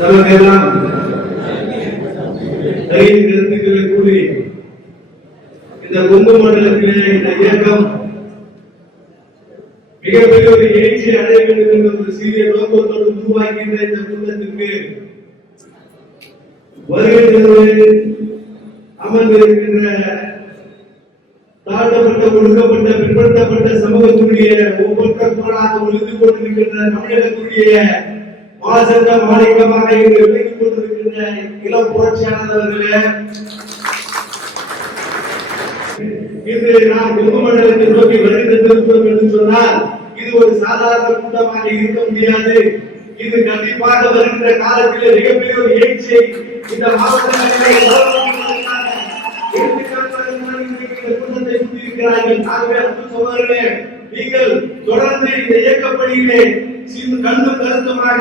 நமக்கெல்லாம் கருத்துக்களை கூறி இந்த கொங்கு மண்டலத்திலே இந்த இயக்கம் மிகப்பெரிய ஒரு எழுச்சி அடைய வேண்டும் என்ற ஒரு சீரிய நோக்கத்தோடு உருவாக்கின்ற இந்த கூட்டத்திற்கு வருகின்ற அமர்ந்திருக்கின்ற தாழ்த்தப்பட்ட ஒடுக்கப்பட்ட பிற்படுத்தப்பட்ட சமூகத்துடைய ஒவ்வொரு குரலாக ஒழித்து கொண்டிருக்கின்ற தமிழகத்துடைய மாசற்ற மாநிலமாக இங்கு விளங்கிக் கொண்டிருக்கின்ற இளம் புரட்சியாளர்களே, இன்று நாம் கொங்கு மண்டலத்தை நோக்கி வருகிறோம் என்று சொன்னால் இது ஒரு சாதாரண கூட்டமாக இருக்க முடியாது. இது கண்டிப்பாக வருகின்ற காலத்தில் மிகப்பெரிய ஒரு எழுச்சியை இந்த மாவட்டங்களிலே நீங்கள் தொடர்ந்து இந்த இயக்கப்பணியிலே கண்ணும் கருத்துமாக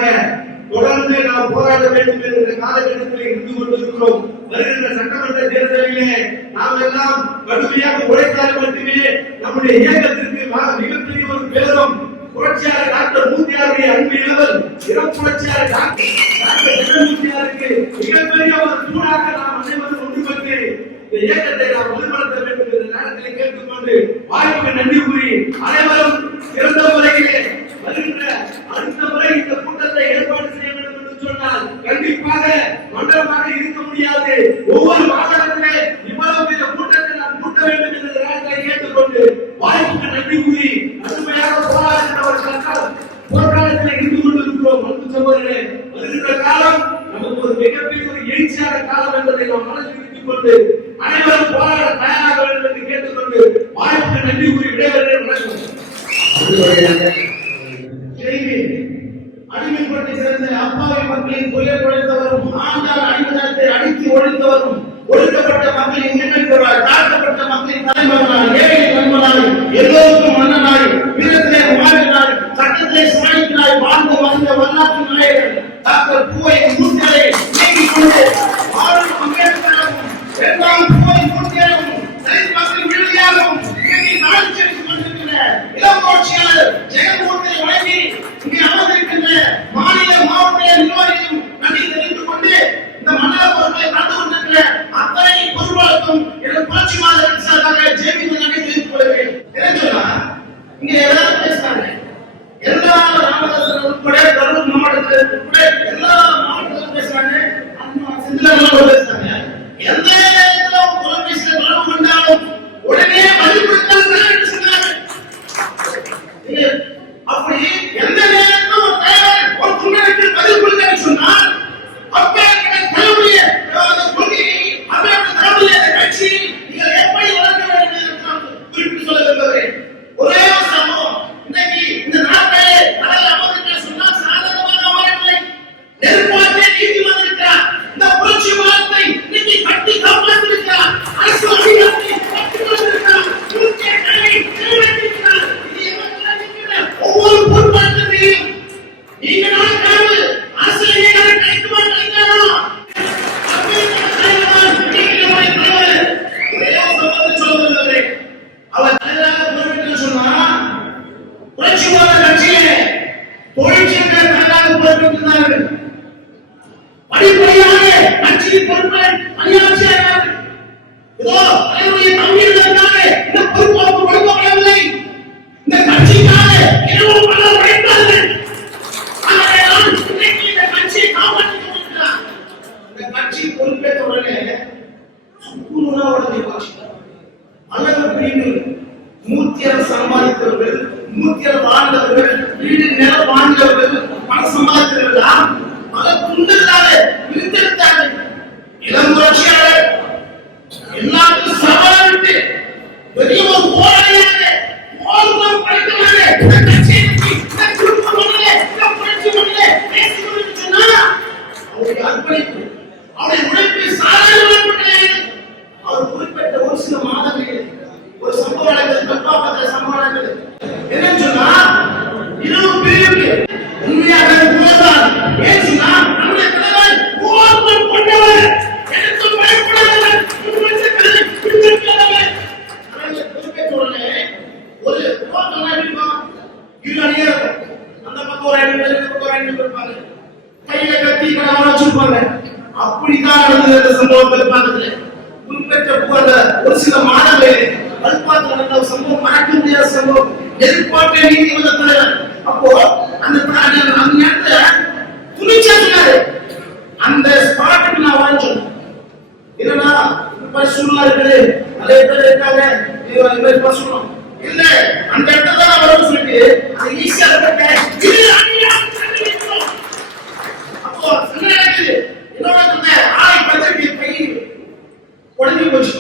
தொடர்ந்து நாம் போராட வேண்டும் என்ற காலகட்டத்தில் இருந்து கொண்டிருக்கிறோம். வருகின்ற சட்டமன்ற தேர்தலிலே நாம் எல்லாம் கடுமையாக உழைத்தால் மட்டுமே நம்முடைய இயக்கத்திற்கு மிகப்பெரிய ஒரு பேரும் புரட்சியாளர் டாக்டர் மூர்த்தியாருடைய அன்பு இளவல் இளம் புரட்சியாளர் டாக்டர் மூர்த்தியாருக்கு மிகப்பெரிய ஒரு தூணாக நாம் அனைவரும் ஒன்றுபட்டு இந்த இயக்கத்தை நாம் வலுப்படுத்த வேண்டும் என்ற நேரத்தில் கேட்டுக்கொண்டு வாய்ப்புக்கு நன்றி கூறி அனைவரும் சிறந்த முறையிலே வருகின்ற அடுத்த முறை இந்த கூட்டத்தை ஏற்பாடு செய்ய வேண்டும் என்று சொன்னால் கண்டிப்பாக மண்டலமாக இருக்க முடியாது. ஒவ்வொரு மாவட்டத்திலே இவ்வளவு பெரிய கூட்டத்தை நாம் கூட்ட வேண்டும் என்ற நேரத்தை கேட்டுக்கொண்டு வாய்ப்புக்கு நன்றி கூறி கடுமையாக போராட்டத்தில் இருந்து கொண்டிருக்கிறோம். அன்பு சகோதரர்களே, வருகின்ற காலம் நமக்கு ஒரு மிகப்பெரிய ஒரு எழுச்சியான காலம் என்பதை நாம் மனதில் வைத்துக் கொண்டு அனைவரும் போராட தயாராக வேண்டும் என்று கேட்டுக்கொண்டு வாய்ப்புக்கு நன்றி கூறி விடைபெறுகிறேன். அடிமைப்பட்டு சேர்ந்த அப்பாவி மக்களின் கொலை குறைத்தவரும் ஆண்டாள் அடிமதத்தை அடித்து ஒழித்தவரும் ஒடுக்கப்பட்ட மக்களின் உரிமை பெறார் தாழ்த்தப்பட்ட மக்களின் தலைவராய் ஏழை நண்பனாய் எல்லோருக்கும் மன்னனாய் வீரத்திலே வாழ்கிறாய் சட்டத்திலே சாய்க்கிறாய் வாழ்ந்து வந்த வரலாற்று நாயகன் டாக்டர் பூவை மூர்த்தியாரை நீக்கிக் கொண்டு ஆளும் அம்பேத்கராகவும் இரண்டாம் பூவை மூர்த்தியாகவும் தலித் மக்களின் விடுதலையாகவும் நாடு சென்று கொண்டிருக்கிற இளம் புரட்சியாளர் ஜெகன்மோகனை வழங்கி இங்கே அமர்ந்திருக்கின்ற மாநில மாவட்ட நிர்வாகிகளையும் நன்றி தெரிவித்துக் கொண்டு இந்த மண்டல பொறுப்பை கலந்து கொண்டிருக்கிற அத்தனை பொறுப்பாளருக்கும் எனது புரட்சி மாதத்தின் சார்பாக ஜேபி நன்றி தெரிவித்துக் கொள்கிறேன். என்ன சொன்னா இங்க எல்லாரும் பேசுறாங்க, எல்லா ராமதாசன் உட்பட கரூர் மாவட்டத்தில் உட்பட எல்லா மாவட்டத்திலும் பேசுறாங்க, சிந்தனை பேசுறாங்க. எந்த நேரத்துல தொலைபேசியில் தொடர்பு கொண்டாலும் உடனே பதில் கொடுத்தார்கள் என்று சொன்னார்கள். அப்படி எந்த நேரத்திலும் ஒரு துணைக்கு பதில் கொடுக்க சொன்னால் அப்பேற்பட்ட தலைமுறையை கொள்கையை அப்பேற்பட்ட தலைமுறையை கட்சி நீங்கள் எப்படி வளர்க்க வேண்டும் என்று குறிப்பிட்டு சொல்ல விரும்புகிறேன். ஒரே ஒரு சம்பவம் இன்னைக்கு இந்த நாட்டிலே கடல் அமர்ந்திருக்க சொன்னால் சாதாரணமாக அமரவில்லை. நெருப்பாற்றே நீதி வந்திருக்கிறார். இந்த புரட்சி மாதத்தை இன்னைக்கு கட்டி காப்பாற்றிருக்கிறார். அரசு அதிகாரத்தை கட்டி கொண்டிருக்கிறார். ஒவ்வொரு பொறுப்பாளர்களையும் நீங்க நாட்கள் அரசியலை கைக்கு மாட்டீங்களா? அவர் தலைவராக சொன்னா புரட்சிவாத கட்சியிலே தொழிற்சங்க தலைவராக பொறுப்பேற்றிருந்தார்கள். படிப்படியாக கட்சியின் பொறுப்பை பணியாற்றினார்கள். இதோ தலைவருடைய தம்பிகளுக்காக இந்த பொறுப்பு கொடுக்கப்படவில்லை. இந்த கட்சிக்காக இரவு பல உழைத்தார்கள். ஆகையால் இன்னைக்கு இந்த கட்சியை காப்பாற்றிக் கொண்டிருக்கிறார். இந்த கட்சி பொறுப்பேற்ற உடனே சுக்குநூறாவதை அழகு பிரிவு மூர்த்தியர் சம்பாதித்தவர்கள், மூர்த்தியர் வாழ்ந்தவர்கள், வீடு நிலம் வாழ்ந்தவர்கள், பணம் சம்பாதித்தவர்கள் பல குண்டர்களாக பிரித்தெடுத்தார்கள். இளம் புரட்சியாளர் எல்லாருக்கும் சவால் விட்டு பெரிய ஒரு போராளியாக போர்வம் படித்தவர்களே கட்சியை அவருடைய அர்ப்பணிப்பு அவருடைய உழைப்பை சாதாரணப்பட்டது. அவர் குறிப்பிட்ட ஒரு சில மாதங்களில் ஒரு சம்பவங்கள் தப்பாப்பட்ட சம்பவங்கள் என்னன்னு சொன்னா இரவு பிரிவு உண்மையாக போதால் ஏசுனா நம்முடைய தலைவர் போர்வம் கொண்டவர் எனக்கு பயப்படாதவர் குறிப்பிட்டவுடனே ஒரு போர்வம் இரு அணியர் அந்த பக்கம் ஒரு அணி இருப்பாங்க, கையில கத்தி டீ கடை வச்சிருப்பாங்க. அப்படிதான் நடந்தது இந்த சம்பவம். கல்பாக்கத்துல குறிப்பிட்ட அந்த ஒரு சில மாதங்களில் கல்பாக்கத்தில் நடந்த சம்பவம் மறக்க முடியாத சம்பவம். எதிர்பார்க்க நீதிமன்ற தலைவர் அப்போ அந்த நேரத்துல துணிச்சா சொன்னாரு, அந்த ஸ்பாட்டுக்கு நான் வரேன். இல்லைன்னா இப்ப சூழ்நிலை இருக்குது, நிறைய பேர் இருக்காங்க, சொல்லணும் இல்ல அந்த இடத்துல தான் வரும் சொல்லிட்டு அது ஈஸியா அப்போ என்னோட ஆளை பத்திரிக்கை கை உடஞ்சி போச்சு.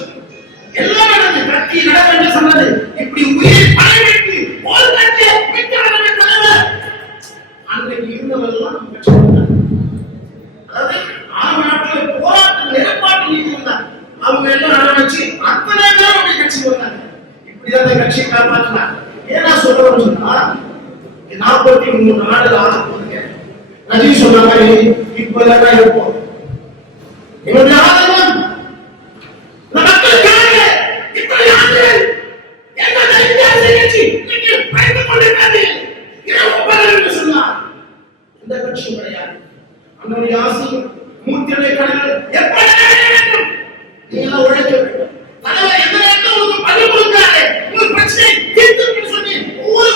எல்லாம் நடந்து கட்டி நடக்க சொன்னது இப்படி உயிர் பணை வெட்டி ஒரு கட்டிய விட்டாரமே தலைவர் அன்றைக்கு இருந்தவெல்லாம் அதாவது ஆறு நாட்கள் போராட்டம் நிலப்பாட்டு நீதி வந்தாங்க. அவங்க எல்லாம் நடவடிச்சு அத்தனை பேரும் அப்படி கட்சிக்கு வந்தாங்க. இப்படிதான் கட்சியை காப்பாற்றினார். ஏன்னா சொல்ல வர சொன்னா 43 நாடுகள் ஆள போதுங்க. ரஜி சொன்ன மாதிரி இப்ப இருப்போம். என்னுடைய ஆதரவு மக்களுக்காக இப்படி ஆதரவு என்ன கட்சி இன்னைக்கு பயந்து கொண்டிருக்கிறது. சொன்னார் இந்த கட்சி கிடையாது. அன்றைய ஆசை மூர்த்தியுடைய கடவுள் எப்படி வேண்டும் நீங்க உழைக்க வேண்டும். தலைவர் எந்த நேரத்தில் உங்களுக்கு பணி கொடுக்கிறாரு, உங்கள் பிரச்சனை தீர்த்து சொல்லி ஒவ்வொரு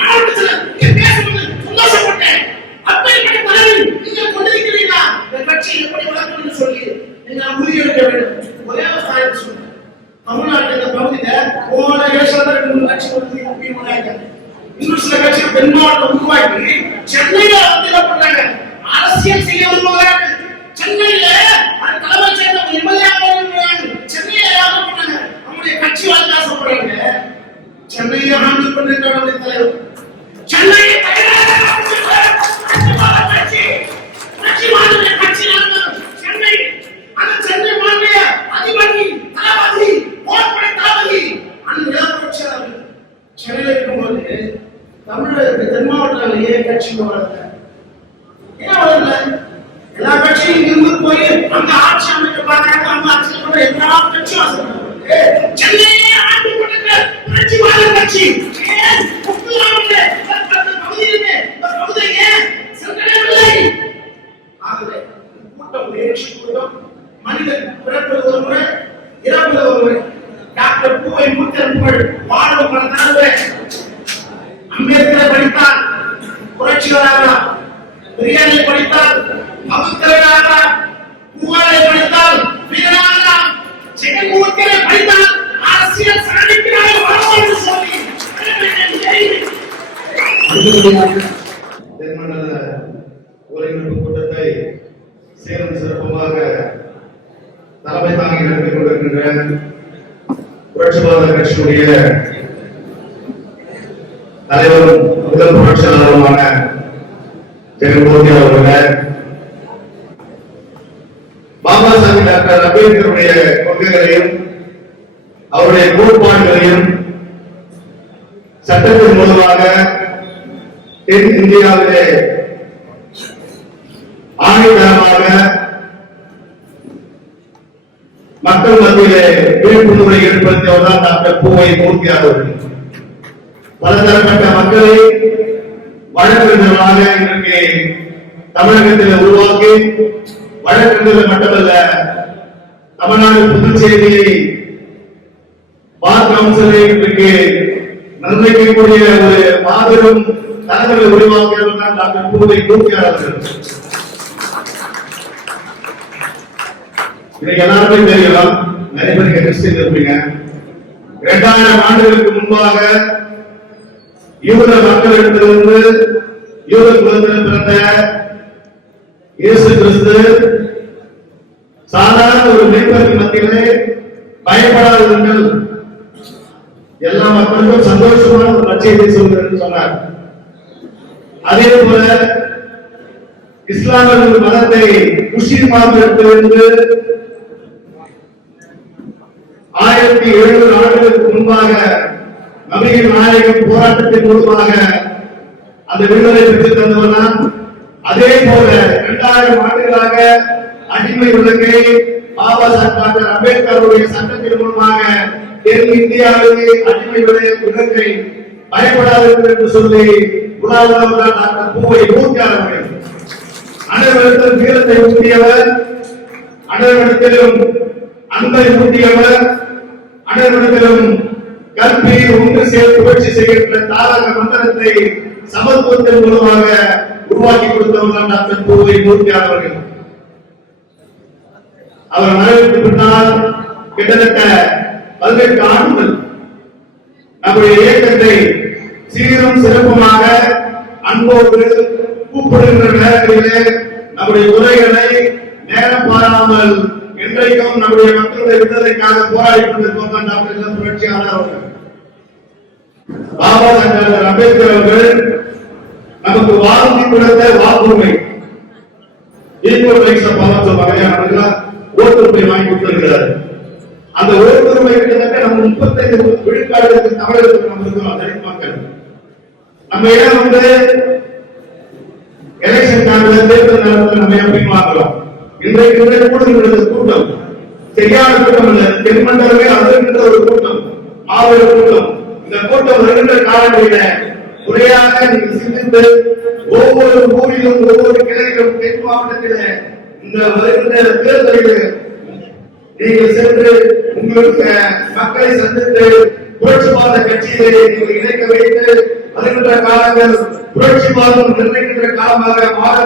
மாவட்டத்தில் இங்க பேசும்போது சந்தோஷப்பட்டேன். அப்படிப்பட்ட தலைவர் நீங்க கொண்டிருக்கிறீங்களா, இந்த கட்சி எப்படி வளர்க்கணும்னு சொல்லி நீங்க உறுதியெடுக்க வேண்டும். ஒரே ஒரு காரணம் சொல்றேன், தமிழ்நாட்டில் இந்த பகுதியில போன வருஷம் 2 கட்சி வந்து அப்படின்னு இன்னும் சில கட்சிகள் தென் மாவட்டம் உருவாக்கி சென்னையில வந்து என்ன பண்றாங்க, அரசியல் செய்ய விரும்புகிறார்கள். சென்னையில அந்த தலைமை சேர்ந்த எம்எல்ஏ சென்னையில யாரும் பண்ணாங்க, நம்முடைய கட்சி வாழ்க்கை ஆசைப்படுறாங்க. சென்னையை ஆண்டு கொண்டிருக்கிற தலைவர் சென்னையை சென்னை அந்த சென்னை மாநில அதிபதி தளபதி போர்படை தளபதி அந்த நிலப்பரட்சியாளர்கள் சென்னையில இருக்கும்போது தமிழக தென் மாவட்டங்களிலேயே கட்சி வளர்ந்த ஏன் வளரல? எல்லா கட்சியும் இருந்து போய் அந்த ஆட்சி அமைக்க பார்க்கறாங்க. அந்த ஆட்சியில் எல்லா கட்சியும் ஆசைப்படுறாங்க. சென்னையை ஆண்டு கொண்டிருக்கிற புரட்சிவாத கட்சி ஆகவே கூட்டம் முயற்சி கூட்டம் மனிதன் பிறப்பது ஒரு முறை, இறப்பது ஒரு முறை. டாக்டர் பூவை மூத்தர் வாழும் பல தலைவரே அம்பேத்கரை படித்தால் புரட்சிகராகலாம், பெரியாரை படித்தால் பகுத்தறிவாளராகலாம், பூவாரை படித்தால் வீரராகலாம், ஜெகன்மோகனை படித்தால் அரசியல் சாதிக்கிறார் வரலாறு சொல்லி தென்மண்டல ஒருங்கிணைப்பு கூட்டத்தை சேலம் சிறப்பமாக தலைமை தாங்கி நடத்திக் கொண்டிருக்கின்ற புரட்சிவாத கட்சியுடைய தலைவரும் முதல் புரட்சியாளருமான ஜெகன்மோகன் அவர்களை பாபா சாஹிப் டாக்டர் அம்பேத்கருடைய கொள்கைகளையும் அவருடைய கோட்பாடுகளையும் சட்டத்தின் மூலமாக தென் இந்தியாவிலே ஆணையமாக மக்கள் மத்தியிலே விழிப்புணர்வை ஏற்படுத்தியவர்தான் டாக்டர் பூவை மூர்த்தி அவர்கள். பலதரப்பட்ட மக்களை வழக்கறிஞர்களாக இன்றைக்கு தமிழகத்தில் உருவாக்கி வழக்கறிஞர்கள் மட்டுமல்ல, தமிழ்நாடு புதுச்சேரியை பார் கவுன்சிலை இன்றைக்கு நிர்ணயிக்கக்கூடிய ஒரு மாபெரும் தலைவர்களை உருவாக்கியவர் தான் டாக்டர் பூவை மூர்த்தி அவர்கள். இன்னைக்கு எல்லாருமே தெரியலாம், நிறைய பேருக்கு கிறிஸ்டியன் இருப்பீங்க. 2000 ஆண்டுகளுக்கு முன்பாக யூத மக்களிடத்திலிருந்து யூத குலத்தில் பிறந்த இயேசு கிறிஸ்து சாதாரண ஒரு மேய்ப்பருக்கு மத்தியிலே பயப்படாதீர்கள், எல்லா மக்களுக்கும் சந்தோஷமான ஒரு லட்சியத்தை சொல்கிறேன் சொன்னார். அதே போல இஸ்லாமிய மதத்தை முஸ்லிம் மதத்திலிருந்து 1700 ஆண்டுகளுக்கு முன்பாக நபிகள் நாயகம் போராட்டத்தின் மூலமாக அந்த விடுதலை பெற்று தந்தவர்தான். அதே போல 2000 ஆண்டுகளாக அடிமை விலங்கை பாபா சாஹிப் டாக்டர் அம்பேத்கருடைய சட்டத்தின் மூலமாக தென் இந்தியாவிலே அடிமை விலங்கை பயப்படாதீர்கள் என்று சொல்லி உலகளவில் டாக்டர் பூவை மூர்த்தி அவர்கள் அனைவரிடத்திலும் வீரத்தை ஊட்டியவர், அனைவரிடத்திலும் அன்பை ஊட்டியவர், அனைவரிடத்திலும் கல்வி ஒன்று சேர்த்து புரட்சி செய்கின்ற தாரக மந்திரத்தை சமத்துவத்தின் மூலமாக உருவாக்கி கொடுத்தவர் தான் டாக்டர் பூவை மூர்த்தியார் அவர்கள். அவர் மறைவுக்கு பின்னால் கிட்டத்தட்ட 18 ஆண்டுகள் நம்முடைய இயக்கத்தை சீரும் சிறப்புமாக அன்போடு கூப்பிடுகின்ற நேரங்களிலே நம்முடைய உரைகளை நேரம் பாராமல் இன்றைக்கும் நம்முடைய மக்களுடைய விடுதலைக்காக போராடி கொண்டிருப்பவர் டாக்டர் புரட்சியாளர் அவர்கள். பாபா சாஹேப் அம்பேத்கர் அவர்கள் நமக்கு வாங்கி கொடுத்த வாக்குரிமை ஈக்குவல் ரைட்ஸ் ஆஃப் பவர் சொல்லுவாங்க, ஓட்டுரிமை வாங்கி கொடுத்திருக்கிறார். அந்த ஓட்டுரிமை கிட்டத்தட்ட நம்ம 35 விழுக்காடு தமிழகத்தில் நம்ம இருக்கிறோம். தலித் மக்கள் நம்ம ஏன் வந்து எலெக்ஷன் காலத்தில் தேர்தல் நேரத்தில் நம்ம எப்படி பார்க்கலாம். இன்றைக்கு கூடுகின்ற கூட்டம் சரியான கூட்டம் அல்ல, தென்மண்டலமே அதிர்கின்ற ஒரு கூட்டம், மாபெரும் கூட்டம். இந்த கூட்டம் வருகின்ற காலங்களில முறையாக நீங்கள் சிந்தித்து ஒவ்வொரு ஊரிலும் ஒவ்வொரு கிளையிலும் தென் மாவட்டத்தில் இந்த வருகின்ற தேர்தலில் நீங்கள் சென்று உங்களுக்கு மக்களை சந்தித்து புரட்சிவாத கட்சியிலே நீங்கள் இணைக்க வைத்து வருகின்ற காலங்கள் புரட்சிவாதம் நிர்ணயிக்கின்ற காலமாக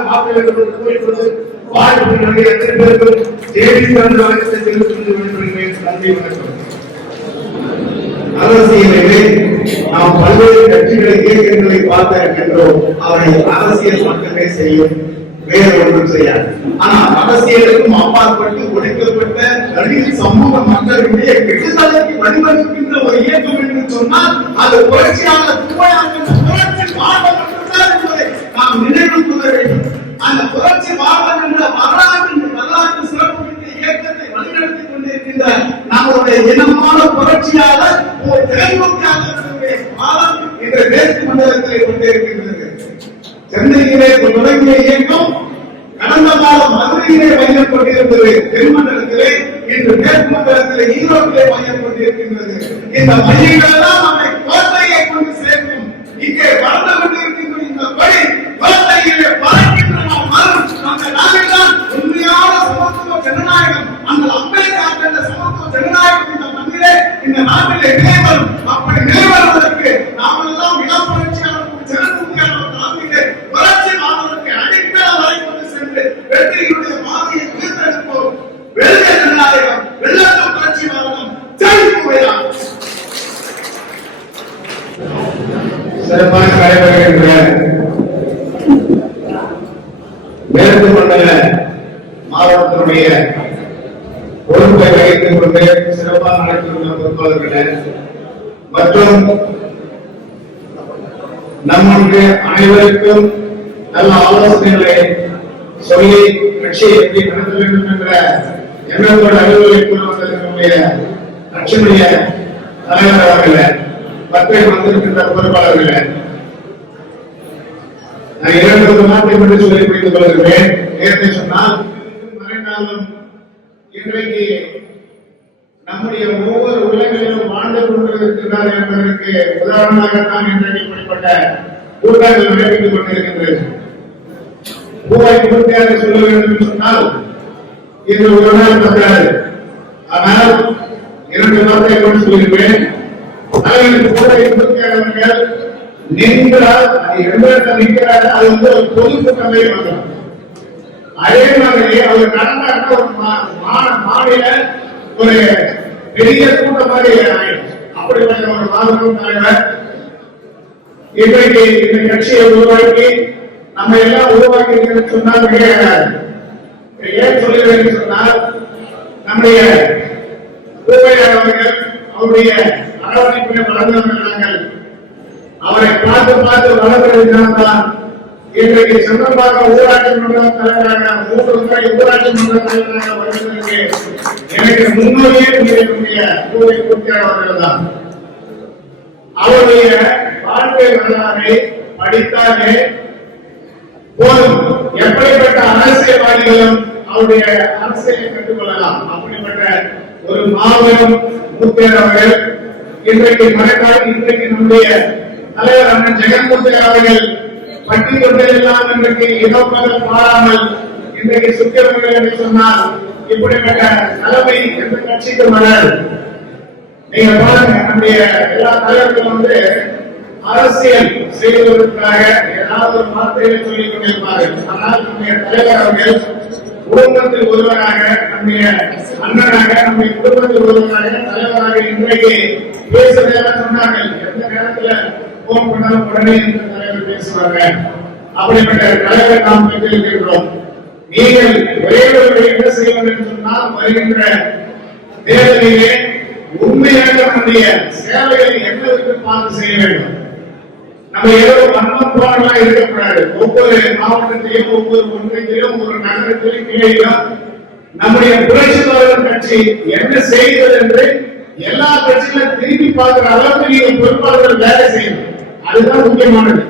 மாற்ற வேண்டும் என்று கூறிக்கொண்டு வாழ்க்கை எத்தனை பேருக்கும் தேடி தந்த வழக்கத்தை தெரிவித்து விடுகிறேன். நன்றி, வணக்கம். அரசியலிலே நாம் பல்வேறு கட்சிகளை இயக்கங்களை பார்க்க இருக்கின்றோம். அவை அரசியல் மட்டுமே செய்யும், வேறு ஒன்றும் செய்யாது. ஆனால் அரசியலுக்கும் அப்பாற்பட்டு ஒடுக்கப்பட்ட தலித் சமூக மக்களுடைய விடுதலைக்கு வழிவகுக்கின்ற ஒரு இயக்கம் என்று சொன்னால் அது புரட்சியாளர் புரட்சி பாடம் மட்டும்தான் என்பதை நாம் நினைவு கொள்ள வேண்டும். அந்த புரட்சி பாடம் என்ற வரலாற்று சிறப்புமிக்க இயக்கத்தை வழிநடத்தி கொண்டிருக்கின்ற நம்முடைய இனமான புரட்சியாளர் திரைமுகத்தினுடைய பாலம் இந்த மேற்கு மண்டலத்தில் கொண்டிருக்கின்றது. சென்னையிலே தொடங்கிய இயக்கம் கடந்த காலம் மதுரையிலே மையம் கொண்டிருந்தது, தென்மண்டலத்திலே இன்று மேற்கு மண்டலத்திலே ஈரோட்டிலே மையம் கொண்டிருக்கின்றது. இந்த மையங்கள் எல்லாம் நம்மை கோட்டையை கொண்டு சேர்க்கும். இங்கே வளர்ந்து கொண்டிருக்கின்ற இந்த பணி கோட்டையிலே பறக்கின்ற நாங்கள் தான் உண்மையான சமத்துவ ஜனநாயகம், அந்த அம்பேத்கர் என்ற சமத்துவ ஜனநாயகம் இந்த மண்ணிலே இந்த நாட்டிலே நிலைவரும். அப்படி நிலைவருவதற்கு நாம் எல்லாம் இளம் புரட்சியாளர்களுக்கு சிறப்புமையாளர் தலைமையிலே புரட்சி மாணவர்களுக்கு அடிக்கல வரை கொண்டு சென்று வெற்றியினுடைய பாதையை தேர்ந்தெடுப்போம். வெள்ள ஜனநாயகம், வெள்ளத்த புரட்சி மாணவம் ஜெயிக்குமையா. சிறப்பாக நடைபெறுகின்ற மேற்கு மண்டல மாவட்டத்தினுடைய பொறுப்பை வகித்துக் கொண்டு சிறப்பாக நடக்கின்ற பொறுப்பாளர்களே மற்றும் நம்முடைய அனைவருக்கும் நல்ல ஆலோசனைகளை சொல்லி கட்சியை எப்படி நடத்த வேண்டும் என்ற எண்ணத்தோட அலுவலை கூறுவதற்குடைய கட்சியுடைய தலைவர் அவர்களே மற்ற வந்திருக்கின்ற பொறுப்பாளர்களே, நான் 2 நாட்டை மட்டும் சொல்லி புரிந்து கொள்கிறேன். நேரத்தை சொன்னால் மறைந்தாலும் இன்றைக்கு நம்முடைய ஒவ்வொரு உலகிலும் வாழ்ந்து கொண்டிருக்கிறார் என்பதற்கு உதாரணமாகத்தான் இன்றைக்கு இப்படிப்பட்ட கூட்டங்கள் நடைபெற்றுக் கொண்டிருக்கின்றது. பூவாய்க்கு பூர்த்தியாக சொல்ல வேண்டும் என்று சொன்னால் இது ஒரு நாள் பத்தாது. ஆனால் 2 வார்த்தை கொண்டு சொல்லியிருப்பேன். பூர்த்தியானவர்கள் நின்றால் நிற்கிறார், அது வந்து ஒரு பொதுக்கூட்டமே வரும். அதே மாதிரி அவர் கடந்தாக்க ஒரு மாநில ஒரு பெரிய கூட்டமாக அப்படிப்பட்ட ஒரு மாபெரும் தலைவர் இன்றைக்கு இந்த கட்சியை உருவாக்கி நம்ம எல்லாம் உருவாக்கி சொன்னால் ஏன் சொல்லுவேன் சொன்னால் நம்முடைய அவர்கள் அவருடைய அரவணைப்பை வளர்ந்தவர்கள் அவரை பார்த்து பார்த்து வளர்ந்ததுதான் இன்றைக்கு செங்கம்பாக்கம் ஊராட்சி மன்ற தலைவராக 3 முறை ஊராட்சி மன்ற தலைவராக வருவதற்கு எனக்கு முன்னோடியே பூவை பூர்த்தியாளர்கள் தான். அவருடைய வாழ்க்கை வரலாறை படித்தாலே போதும், எப்படிப்பட்ட அரசியல்வாதிகளும் அவருடைய அரசியலை கற்றுக்கொள்ளலாம். அப்படிப்பட்ட ஒரு மாபெரும் மூர்த்தியார் அவர்கள் இன்றைக்கு மறைந்தால் இன்றைக்கு நம்முடைய தலைவர் அண்ணன் ஜெகன்மூர்த்தி அவர்கள் பட்டி தொட்டிலெல்லாம் இன்றைக்கு இடப்பதம் மாறாமல் இன்றைக்கு சுத்திரங்கள் என்று சொன்னால் இப்படிப்பட்ட தலைமை எந்த கட்சிக்கு வராது. நீங்க பாருங்க, நம்முடைய எல்லா தலைவர்களும் அரசியல் செய்வதற்காக ஏதாவது ஒரு வார்த்தைகளை சொல்லிக் கொண்டிருப்பார்கள். ஆனால் நம்முடைய தலைவர் அவர்கள் குடும்பத்தில் ஒருவராக, நம்முடைய அண்ணனாக, நம்முடைய குடும்பத்தில் ஒருவராக, தலைவராக இன்றைக்கு பேசுவதாக சொன்னார்கள். எந்த நேரத்துல போன் பண்ணாலும் உடனே இந்த தலைவர் பேசுவாங்க. அப்படிப்பட்ட தலைவர் நாம் பெற்றிருக்கின்றோம். நீங்கள் ஒரே ஒரு என்ன செய்ய வேண்டும் என்று சொன்னால், வருகின்ற தேர்தலிலே உண்மையாக நம்முடைய சேவைகளை எங்களுக்கு பார்த்து செய்ய வேண்டும். நம்ம ஏதோ மன்னம் போனவா இருக்கக்கூடாது. ஒவ்வொரு மாவட்டத்திலும், ஒவ்வொரு ஒன்றியத்திலும், ஒவ்வொரு நகரத்திலும், கிளையிலும் நம்முடைய புரட்சி தலைவர் கட்சி என்ன செய்கிறது என்று எல்லா கட்சிகளும் திரும்பி பார்க்கிற அளவுக்கு நீங்க பொறுப்பாளர்கள் வேலை செய்யணும். அதுதான் முக்கியமானது.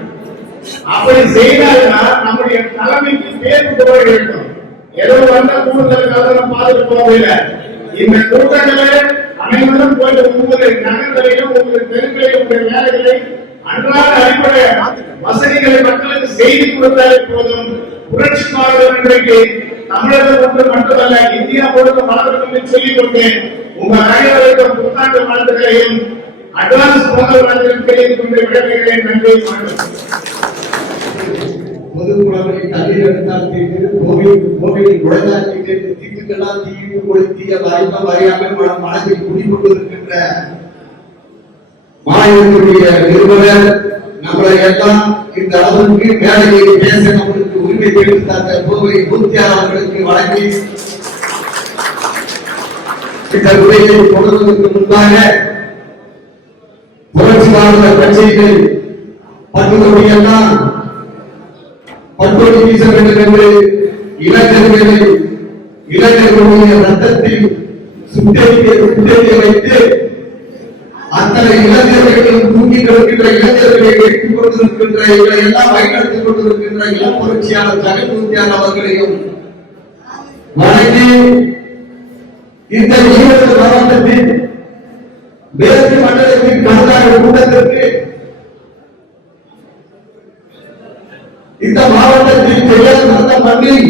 அப்படி செய்தால்தான் நம்முடைய தலைமைக்கு பேர் போக வேண்டும். ஏதோ வந்த கூட்டங்களுக்காக பார்த்துட்டு போவதில்லை. இந்த கூட்டங்களை அனைவரும் போய் ஒவ்வொரு நகரங்களிலும், ஒவ்வொரு தெருக்களிலும் உங்களுடைய வேலைகளை அன்றாட அடிப்படை வசதிகளை மக்களுக்கு செய்து கொடுத்தாலே போதும். புரட்சியாளர்கள் இன்றைக்கு தமிழகம் மட்டுமல்ல, இந்தியா முழுக்க வளர்ந்து சொல்லிக் கொண்டேன். உங்கள் அனைவருக்கும் புத்தாண்டு வாழ்த்துக்களையும் அட்வான்ஸ் பொங்கல் வாழ்த்துக்களையும் தெரிவித்துக் கொண்டு விடைபெறுகிறேன். நன்றி, வணக்கம். பொதுக்குழவை தண்ணீர் எடுத்தால் தீர்த்து, கோவிலின் நுழைந்தால் தீர்த்து, தீர்த்துக்கெல்லாம் தீர்வு கொடுத்திய வாய்ப்ப வரையாமல் மனதில் குடிக்கொண்டிருக்கின்ற மாநிலத்துடைய நிறுவனர் நம்மளை எல்லாம் இந்த அளவுக்கு மேடையை பேச நம்மளுக்கு உரிமை கேட்டு தந்த கோவை பூத்தியார் அவர்களுக்கு வழங்கி இந்த உரையை தொடர்வதற்கு முன்பாக புரட்சியாளர் கட்சிகள் பண்புகளுடையெல்லாம் பண்பொழி வீச வேண்டும் என்று இளைஞர்களுடைய ரத்தத்தில் சுட்டேற்றி வைத்து அத்தனை இளைஞர்களும் தூங்கி கிடக்கின்ற இளைஞர்களை வெட்டிக் கொண்டிருக்கின்ற இவரை எல்லாம் வழிநடத்திக் கொண்டிருக்கின்ற இளம் புரட்சியாளர் ஜெகன்மூர்த்தியார் அவர்களையும் வணங்கி இந்த ஈரோடு மாவட்டத்தில் மேற்கு மண்டலத்தின் கருத்தாய்வு கூட்டத்திற்கு இந்த மாவட்டத்தில் பெயர் நடந்த மண்ணில்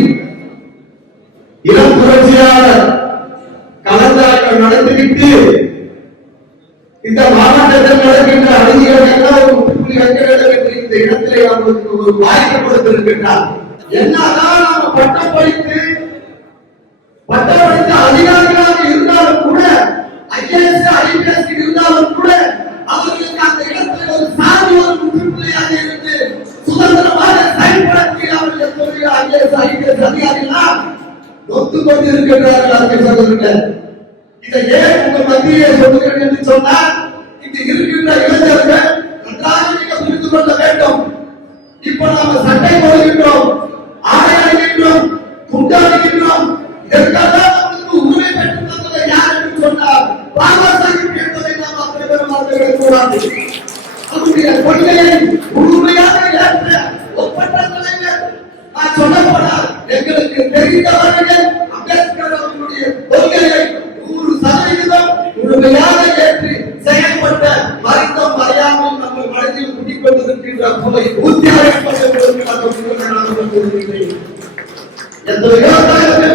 இளம் புரட்சியாளர் கலந்தாய்வு நடத்திவிட்டு இந்த மாவட்டத்தில் நடக்கின்ற அநீதிகளை எல்லாம் முற்றுப்புள்ளி வைக்க வேண்டும் என்று இந்த இடத்திலே அவர்களுக்கு ஒரு வாய்ப்பு கொடுத்திருக்கின்றார். என்னதான் நாம் பட்டம் படித்து அதிகாரிகளாக இருந்தாலும் கூட, IAS IPS இருந்தாலும் கூட, அவர்களுக்கு அந்த இடத்தில் ஒரு சாதி ஒரு முற்றுப்புள்ளியாக இருந்து சுதந்திரமாக செயல்படுத்தி அவர்கள் சொல்கிற IAS IPS அதிகாரிகளால் ஒத்துக்கொண்டு இருக்கின்றார்கள். அதற்கு சொல்லுங்கள், இதை ஏன் உங்கள் மத்தியிலே சொல்லுகிறேன் என்று சொன்னால், இங்கு இருக்கின்ற இளைஞர்கள் நன்றாக நீங்கள் புரிந்து கொள்ள வேண்டும். இப்ப நாம சட்டை போடுகின்றோம், ஆடை அணிகின்றோம், துண்டாடுகின்றோம். இதற்காக நம்மளுக்கு உரிமை பெற்று தந்ததை யார் என்று சொன்னார், பாபா சாஹிப் என்பதை நாம் அத்தனை பேரும் மறந்துவிடக் கூடாது. அவருடைய கொள்கையை முழுமையாக ஏற்ற ஒப்பற்ற தலைவர் நான் சொல்லப்போனால் எங்களுக்கு தெரிந்தவர்கள் அம்பேத்கர் அவர்களுடைய கொள்கையை 100% முழுமையாக ஏற்று செயல்பட்ட மறைத்தம் மறையாமல் நம்ம மனதில் குடிக்கொண்டிருக்கின்ற புகை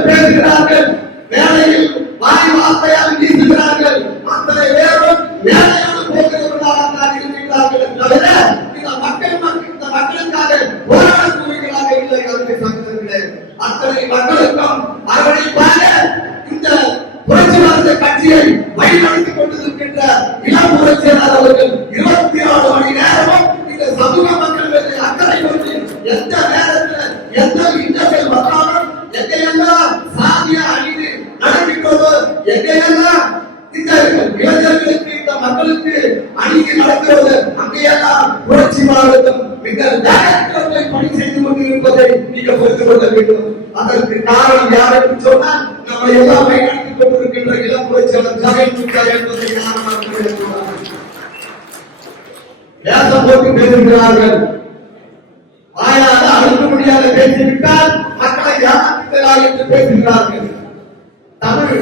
பேசுகிறார்கள், வேலையில் வாய் வார்த்தையால் வீசுகிறார்கள். அத்தனை பேரும் வேலையோடு போகிறவர்களாக இருக்கின்றார்கள் தவிர இந்த மக்களுக்காக போராடக்கூடியவர்களாக இல்லை. அதற்கு சங்கங்களே, அத்தனை மக்களுக்கும் அரவணைப்பாக இந்த புரட்சியாளர் கட்சியை வழிநடத்திக் கொண்டிருக்கின்ற இளம் புரட்சியாளர் அவர்கள் 24 மணி நேரமும் இந்த சமூக மக்கள் மீது அக்கறை கொண்டு எந்த நேரத்தில் எந்த இன்னல்கள் வந்தாலும், எங்கையெல்லாம் சாதிய அநீதி நடக்கின்றதோ, எங்கையெல்லாம் இந்த இளைஞர்களுக்கு இந்த மக்களுக்கு அநீதி நடக்கிறது, அங்கேயெல்லாம் புரட்சியாளர்கள் மிக வேகத்தில் பணி செய்து கொண்டிருப்பதை நீங்கள் புரிந்து கொள்ள வேண்டும். அதற்கு காரணம் யார் என்று சொன்னால், நம்மை எல்லாம் வழிநடத்திக் கொண்டிருக்கின்ற இளம் புரட்சியாளர் ஜெகன்மூர்த்தியார் என்பதை வேஷம் போட்டு பேசுகிறார்கள். வாயால் அழுத்த முடியாத பேசிவிட்டால் மக்களை ஏமாற்றுகிறார்கள் என்று பேசுகிறார்கள். தமிழ்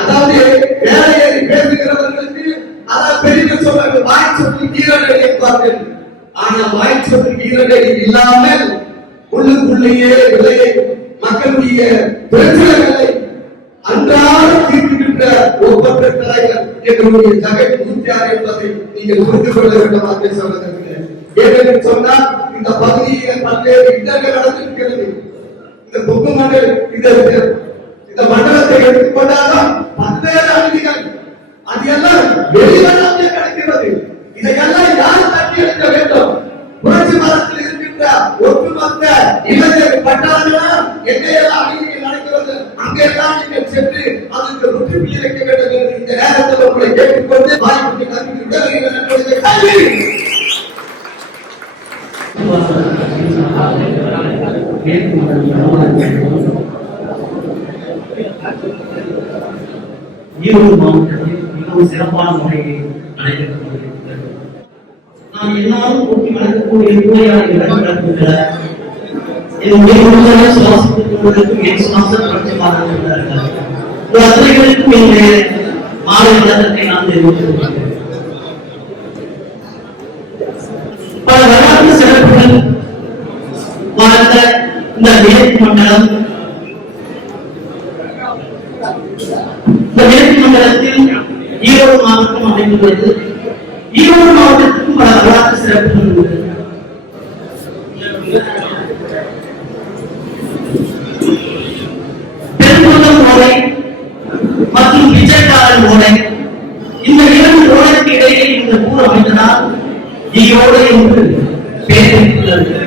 அதாவது வேலையை பேசுகிறவர்களுக்கு அதாவது பெரிய சொல்வார்கள், வாய் சொல்லி கீழே என்பார்கள். ஆனா வாய்ச்சொல்லுக்கு ஈரடி இல்லாமல் உள்ளுக்குள்ளேயே மக்களுடைய பிரச்சனைகளை அன்றாடம் தீர்க்கின்ற ஒப்பற்ற தலைவர் எங்களுடைய ஜெகத் மூர்த்தியார் என்பதை நீங்கள் புரிந்து கொள்ள வேண்டும் என்று சொல்லுகிறேன். ஏனென்று சொன்னால் இந்த பகுதியில் பல்வேறு இடர்கள் நடந்திருக்கிறது. இந்த கொங்கு மண்டல் இந்த மண்டலத்தை எடுத்துக்கொண்டால்தான் பல்வேறு அநீதிகள் அது எல்லாம் வெளிவராமே கிடைக்கிறது. இதையெல்லாம் யார் தட்டி எடுக்க வேண்டும்? புரட்சி மரத்தில் இருக்கின்ற ஒட்டுமொத்த இளைஞர் பட்டாளர்களால் எங்கெல்லாம் அநீதிகள் நடக்கிறது அங்கெல்லாம் நீங்கள் சென்று அதற்கு முற்றுப்புள்ளி வைக்க வேண்டும் என்று இந்த நேரத்தில் உங்களை கேட்டுக்கொண்டு வாய்ப்புக்கு நன்றி விடுகிறேன். கல்வி ஈரோடு மாவட்டத்தில் மிகவும் சிறப்பான முறையை நடைபெற்றுக் கொண்டிருக்கிறது. நாம் எல்லாரும் கூட்டி நடக்கக்கூடிய நூலையாளர்கள் என்னுடைய சுவாசித்துக் கொள்வதற்கும் என் சுவாசம் பிரச்சனையாக அத்தனைகளுக்கும் இந்த மாலை விளக்கத்தை நான் தெரிவித்துக் கொள்கிறேன். பல வரலாற்று சிறப்புகள் வாழ்ந்த இந்த மேற்கு மண்டலம், இந்த மேற்கு மண்டலத்தில் ஈரோடு மாவட்டம் அமைந்துள்ளது. ஈரோடு மாவட்டத்துக்கும் பல வரலாற்று சிறப்புகள் உள்ளது. பெருங்குளம் ஓடை மற்றும் விஜயகாரன் ஓடை, இந்த இரண்டு ஓடைக்கு இடையே இந்த ஊர் அமைந்ததால் ஈரோடு என்று பெயரிட்டுள்ளது.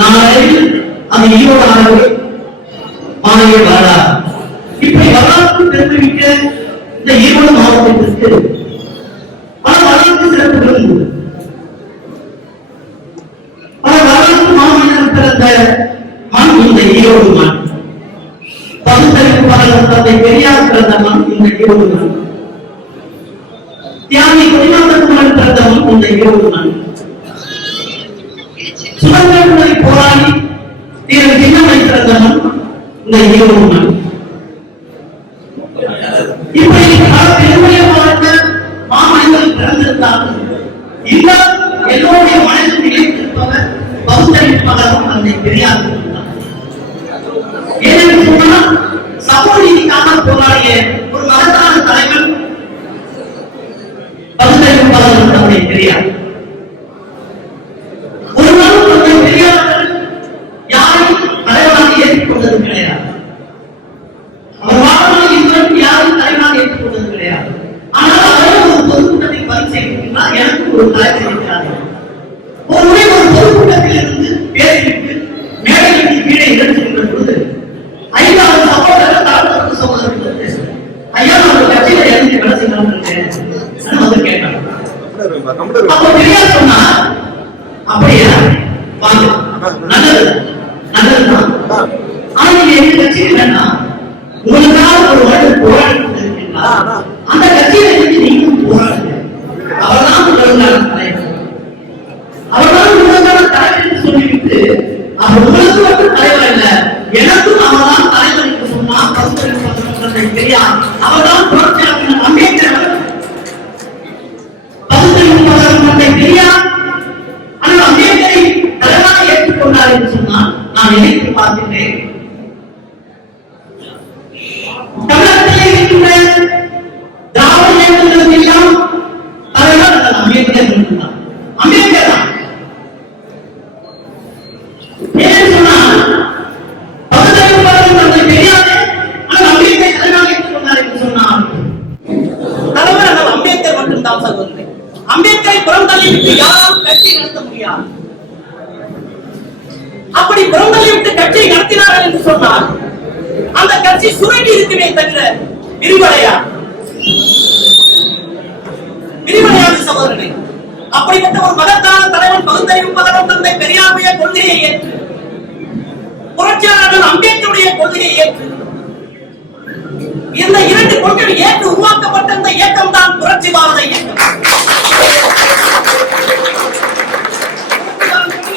நாளையில் அது ஈரோடு ஆறு மாநில வரலாறு. இப்படி வரலாற்று பெருமைமிக்க இந்த ஈரோடு மாவட்டத்திற்கு பல வரலாற்று சிறப்புகள் உண்டு. பல வரலாற்று மாமன்னர் பிறந்த மண் இந்த ஈரோடு மண். பகுத்தறிவு பாடல் தந்தை பெரியார் பிறந்த மண் இந்த ஈரோடு மண். தியாகி கொடிநாதன் பிறந்த மண் இந்த ஈரோடு மண். சுதந்திர போராடி தீரன் சின்னமை பிறந்த மண் இந்த ஈரோடு மண். இப்படி பல பெருமையான மாமனிதர்கள் பிறந்திருந்தாலும் இந்த எல்லோருடைய மனதில் நிலைத்திருப்பவர் பகுத்தறிவிப்பாளரும் தந்தை பெரியார். ஏனென்று சொன்னால் சமூக நீதிக்காக போராடிய ஒரு மகத்தான தலைவர் பகுத்தறிவிப்பாளரும் தந்தை பெரியார். ஒரு நாள் தந்தை பெரியார் யாரையும் தலைவராக ஏற்றுக்கொண்டது கிடையாது. அவர் வாழ்நாள் இன்றும் யாரும் தலைவராக ஏற்றுக்கொண்டது கிடையாது. ஆனால் அவரே ஒரு பொதுக்கூட்டத்தில் பரிசை இருக்கின்றார். எனக்கு ஒரு தலைவர் இருக்கிறார். ஒரு முறை ஒரு பொதுக்கூட்டத்தில் இருந்து பேசிவிட்டு மேடைக்கு கீழே இறங்குகின்ற பொழுது 5வது சகோதரர் தாழ்த்தப்பட்ட சகோதரர்கள் பேசுகிறார். ஐயா, நான் ஒரு கட்சியில இறங்கி வேலை செய்யலாம் வந்து கேட்டாங்க. அப்போ பெரியார் சொன்னா, அப்படியா, வாங்க, நல்லது நல்லதுதான். ஆனா நீங்க எங்க கட்சியில் வேண்டாம், உங்களுக்காக ஒரு வருடம் போராடி கொண்டிருக்கின்றார். அந்த கட்சியில இருந்து நீங்களும் போராடுங்க. அவர்தான் உங்களுக்கான தலைவர், அவர்தான் உங்களுக்கான தலைவர் என்று சொல்லிவிட்டு அவர் உங்களுக்கு மட்டும் தலைவர் அல்ல, எனக்கும் அவர்தான் தலைவர் என்று சொன்னால் பகுத்தறிவு பெரியார். அவர்தான் புரட்சியாளர் அம்பேத்கர், பகுத்தறிவு பெரியார். ஆனால் அம்பேத்கரை தலைவராக ஏற்றுக்கொண்டார் என்று சொன்னால் நான் நினைத்து பார்க்கின்றேன். தமிழகத்திலே இருக்கின்ற திராவிட இயக்கங்களுக்கு எல்லாம் தலைவர் அம்பேத்கர் தான். அம்பேத்கர் தான். ஏன்னு சொன்னால் பகுத்தறிவு தந்தை பெரியார், ஆனால் அம்பேத்கரை தலைவராக ஏற்றுக்கொண்டார் என்று சொன்னால் தலைவர் ஆனால் அம்பேத்கர் மட்டும்தான் சகோதரர். அம்பேத்கரை புறம் தள்ளிவிட்டு யாரும் கட்சி நடத்த முடியாது. அப்படி புறம் தள்ளிவிட்டு கட்சியை நடத்தினார்கள் என்று சொன்னால் அந்த கட்சி சுருங்கி இருக்குமே தவிர விரிவடையாது சகோதரனே. அப்படிப்பட்ட ஒரு மகத்தான தலைவன் பகுத்தறிவு தந்தை பெரியாருடைய கொள்கையை ஏற்று, புரட்சியாளர்கள் அம்பேத்கருடைய கொள்கையை ஏற்று, இந்த இரண்டு கொள்கையை ஏற்று உருவாக்கப்பட்ட இந்த இயக்கம் தான் புரட்சி பாரத இயக்கம்.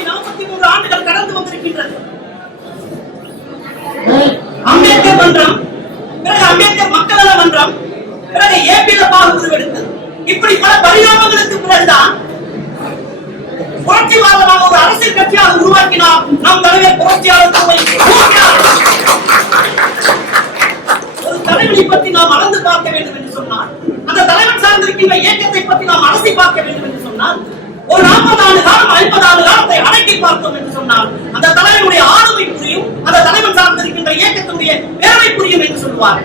43 ஆண்டுகள் கடந்து வந்திருக்கின்றது. அம்பேத்கர் மன்றம், பிறகு அம்பேத்கர் மக்கள் நல மன்றம், பிறகு ஏபி உருவெடுத்தது. இப்படி பல பரிணாமங்களுக்கு பிறகுதான் புரட்சிவாதமாக ஒரு அரசியல் கட்சியாக உருவாக்கினார் நம் தலைவர் புரட்சியாளர் ஒரு தலைவனை பற்றி நாம் அளந்து பார்க்க வேண்டும் என்று சொன்னார். அந்த தலைவன் சார்ந்திருக்கின்ற இயக்கத்தை பற்றி நாம் அலசி பார்க்க வேண்டும் என்று சொன்னால் ஒரு 40 ஆண்டு காலம் 50 ஆண்டு காலத்தை அடக்கி பார்த்தோம் என்று சொன்னால் அந்த தலைவனுடைய ஆளுமை புரியும், அந்த தலைவன் சார்ந்திருக்கின்ற இயக்கத்தினுடைய பேரவை புரியும் என்று சொல்லுவார்.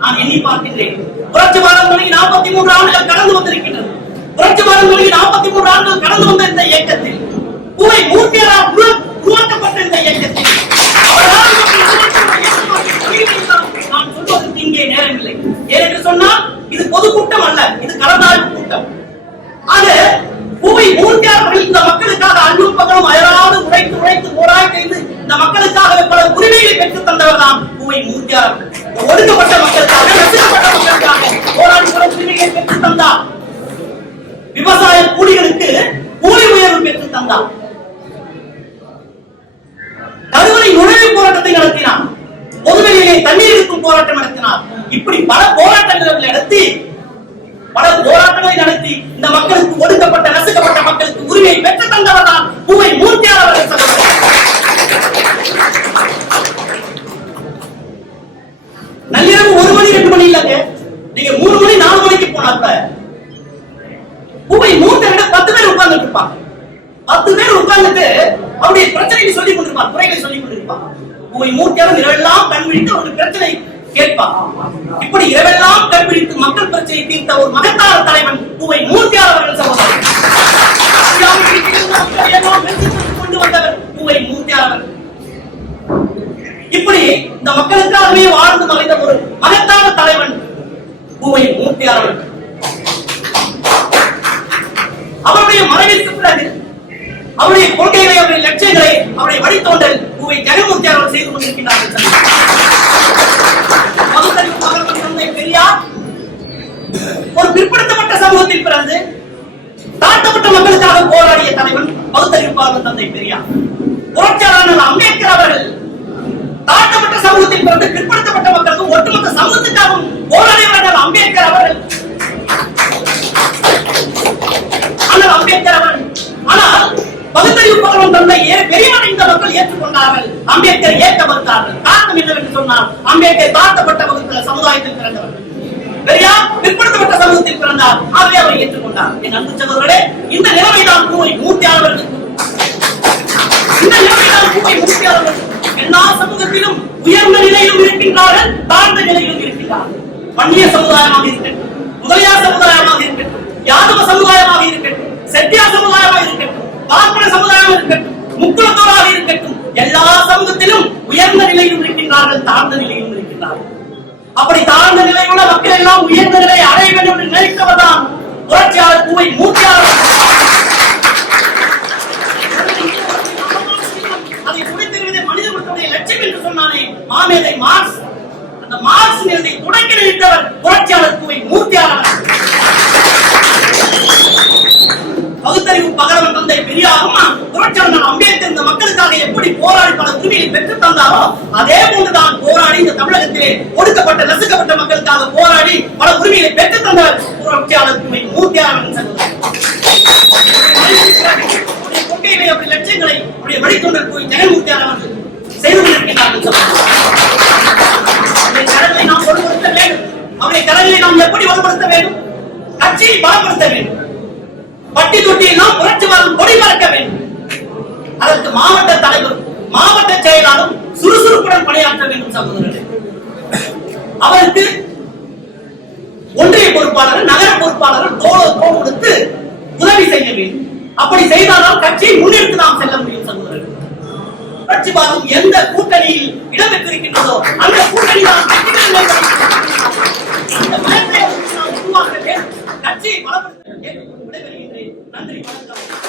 நான் எண்ணி பார்க்கின்றேன். புரட்சிவாதம் தொடங்கி 43 ஆண்டுகள் கடந்து வந்திருக்கின்றது. புரட்சிவாதம் தொடங்கி 43 ஆண்டுகள் கடந்து வந்த இந்த இயக்கத்தில் பூவை மூர்த்தியாரால் உருவாக்கப்பட்ட இந்த இயக்கத்தில் நான் சொல்வதற்கு இங்கே நேரமில்லை. ஏனென்று சொன்னால் இது பொதுக்கூட்டம் அல்ல, இது கலந்தாய்வு கூட்டம். அது பூவை மூர்த்தியாளர்கள் இந்த மக்களுக்காக அன்றும் பகலும் அயராது உழைத்து போராடி செய்து இந்த மக்களுக்காக பல உரிமைகளை பெற்றுத் தந்தவர் தான் பூவை மூர்த்தியாளர்கள். ஒடுக்கப்பட்ட மக்களுக்காக, நசுக்கப்பட்ட மக்களுக்காக போராடி பல உரிமைகளை பெற்றுத் தந்தார். விவசாய கூலிகளுக்கு கூலி உயர்வு பெற்றுத் தந்தார். கருவறை நுழைவு போராட்டத்தை நடத்தினார். பொதுவெளியிலே தண்ணீர் இருக்கும் போராட்டம் நடத்தினார். இப்படி பல போராட்டங்களை நடத்தி இந்த மக்களுக்கு ஒடுக்கப்பட்ட நசுக்கப்பட்ட மக்களுக்கு உரிமையை பெற்றுத் தந்தவர் தான் பூவை மூர்த்தியாளர்கள். நள்ளிரவு 1 மணி 2 மணி இல்லங்க, நீங்க 3 மணி 4 மணிக்கு போனாப்ப பூவை மூர்த்தியாளர்கள் 10 பேர் உட்கார்ந்துட்டு இருப்பாங்க. 10 பேர் உட்கார்ந்துட்டு அவருடைய பிரச்சனையை சொல்லிக் கொண்டிருப்பார், குறைகளை சொல்லிக் கொண்டிருப்பார். பூவை மூர்த்தியாளர் இரவெல்லாம் கண் விழித்து அவருடைய பிரச்சனை கேட்பார். இப்படி இரவெல்லாம் கண் விழித்து மக்கள் பிரச்சனையை தீர்த்த ஒரு மகத்தான தலைவன் பூவை மூர்த்தியாளர்கள். சகோதரர் கொண்டு வந்தவர் பூவை மூர்த்தியாளர்கள். இப்படி இந்த மக்களுக்காகவே வாழ்ந்து மறைந்த ஒரு மகத்தான தலைவன் பூவை மூர்த்தியாளர்கள். அவருடைய மறைவிற்கு பிறகு அவருடைய கொள்கைகளை, அவருடைய லட்சியங்களை, அவருடைய வழித்தோன்றல் பூவை ஜெகன்மூர்த்தியாளர்கள் செய்து கொண்டிருக்கிறார்கள். பெரியார் ஒரு பிற்படுத்தப்பட்ட சமூகத்தில் பிறந்து தாழ்த்தப்பட்ட மக்களுக்காக போராடிய தலைவன் பகுத்தறிவிப்பாளர் தந்தை பெரியார். புரட்சியாளர் அம்பேத்கர் அவர்கள் தாழ்த்தப்பட்ட சமூகத்தில் பிறந்து பிற்படுத்தப்பட்ட மக்களுக்கு ஒட்டுமொத்த சமூகத்துக்காகவும் போராடியவர்கள் அம்பேத்கர் அவர்கள். ஆனால் பகுத்தறிவிப்பாளர் தந்தையே பெரியவன் இந்த மக்கள் ஏற்றுக்கொண்டார்கள், அம்பேத்கர் ஏற்க மறுத்தார்கள். காரணம் என்னவென்று சொன்னால் அம்பேத்கர் தாழ்த்தப்பட்ட சமுதாயத்தில் பிறந்தவர், பெரியார் பிற்படுத்தப்பட்ட சமூகத்தில் பிறந்தார். ஆகவே அவரை ஏற்றுக்கொண்டார். என் அன்பு சகோதரர்களே, இந்த நிலைமைதான் பூவை மூர்த்தியாளர்கள். எல்லா சமூகத்திலும் உயர்ந்த நிலையிலும் இருக்கின்றார்கள், தாழ்ந்த நிலையிலும் இருக்கின்றார்கள். வன்னிய சமுதாயமாக இருக்கட்டும், முதலியார் சமுதாயமாக இருக்கட்டும், யாதவ சமுதாயமாக இருக்கட்டும், செட்டியார் சமுதாயமாக இருக்கட்டும், பார்ப்பன சமுதாயம் இருக்கட்டும், முக்குளத்தோராக இருக்கட்டும், எல்லா சமூகத்திலும் உயர்ந்த நிலையிலும் இருக்கின்றார்கள், தாழ்ந்த நிலையிலும் இருக்கின்றார்கள். அப்படி தாழ்ந்த நிலையுள்ள மக்கள் எல்லாம் உயர்ந்த நிலையை அடைய வேண்டும் என்று நினைத்தவர் தான் புரட்சியாளர் பூவை மூர்த்தியாளர். அதை துடைத்தெறிவதே மனித குலத்துடைய லட்சியம் என்று சொன்னானே மாமேதை மார்க்ஸ். அந்த மார்க்ஸ் மீதை துடைக்க நினைத்தவர் புரட்சியாளர் பூவை மூர்த்தியாளர். பகுத்தறிவு பகலவன் தந்தை பெரியாரும் புரட்சியாளர் அம்பேத்கர் இந்த மக்களுக்காக எப்படி போராடி பல உரிமையை பெற்றுத் தந்தாரோ அதே போன்றுதான் போராடி இந்த தமிழகத்திலே ஒடுக்கப்பட்ட நசுக்கப்பட்ட மக்களுக்காக போராடி பல உரிமையை பெற்றுத் தந்தவர் புரட்சியாளர் பூவை மூர்த்தியாளர். கொள்கைகளை, அப்படி லட்சியங்களை அவருடைய வழித்தோன்றல் பூவை ஜெகன்மூர்த்தியாளர் செய்து கொண்டிருக்கிறார்கள். கடலை நாம் வலுப்படுத்த வேண்டும். அவருடைய கடலை நாம் எப்படி வலுப்படுத்த வேண்டும்? கட்சியை பலப்படுத்த வேண்டும். பட்டி தொட்டியெல்லாம் புரட்சிவாதம் கொடி பறக்க வேண்டும். அதற்கு மாவட்ட தலைவர், மாவட்ட செயலாளரும் சுறுசுறுப்புடன் பணியாற்ற வேண்டும். சகோதரர்களே, அவருக்கு ஒன்றிய பொறுப்பாளர், நகர பொறுப்பாளர் தோளோடு தோள் கொடுத்து உதவி செய்ய வேண்டும். அப்படி செய்தால் கட்சியை முன்னெடுத்து நாம் செல்ல முடியும். சகோதரர்கள், புரட்சிவாதம் எந்த கூட்டணியில் இடம்பெற்றிருக்கின்றதோ அந்த கூட்டணி உருவாக்க வேண்டும். கட்சியை பலப்படுத்த விடைபெறுகின்றேன். நன்றி, வணக்கம்.